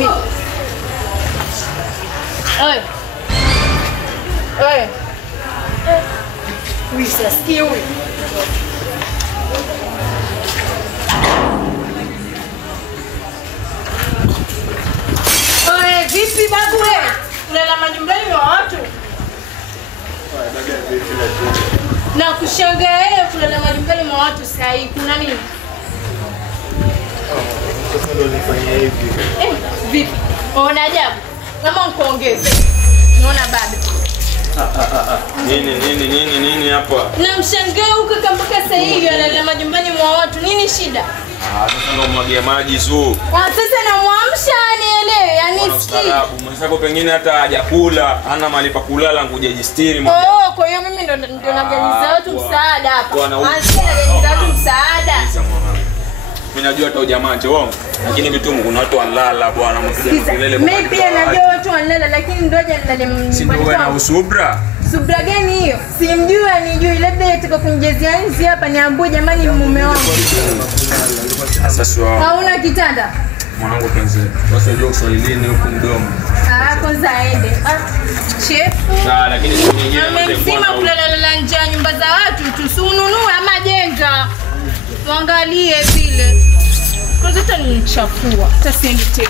Vipi? Oi. Oi. Usisikie huyu. Oi, vipi babu wewe? Unalala majumbani mwa watu? Na kushangaa wewe kulala majumbani mwa watu saa hii kuna nini? Sasa ndio nifanye hivi. Vipi? Unaona ajabu? Kama nikuongeze. Unaona bado? Nini hapa? Na mshangaa huko mpaka sasa hivi analala majumbani mwa watu. Nini shida? Sasa ndio mwagia maji zuu. Sasa namuamsha anielewe, yani sikii. Mwenzako pengine hata hajakula, hana mahali pa kulala kujistiri. Kwa hiyo mimi ndo naganiza watu msaada hapa. Anasema naganiza watu msaada. Mimi najua hata ujamaa choo. Lakini mitumu kuna watu wanalala bwana mkuja kelele. Mimi pia najua watu wanalala lakini ndoja nilale. Si ndio wewe na usubra? Subra gani hiyo? Simjui anijui, labda yataka kunijezea nzi hapa niambie jamani mume wangu. Sasa hauna kitanda? Mwanangu penzi. Sasa unajua Kiswahilini huko mdomo. Kwanza aende. Chef. Lakini siku nyingine amemsima kulala nje ya nyumba za watu tusununue ama jenga. Tuangalie vile. Kwanza tanichafua. Hata siendi tena.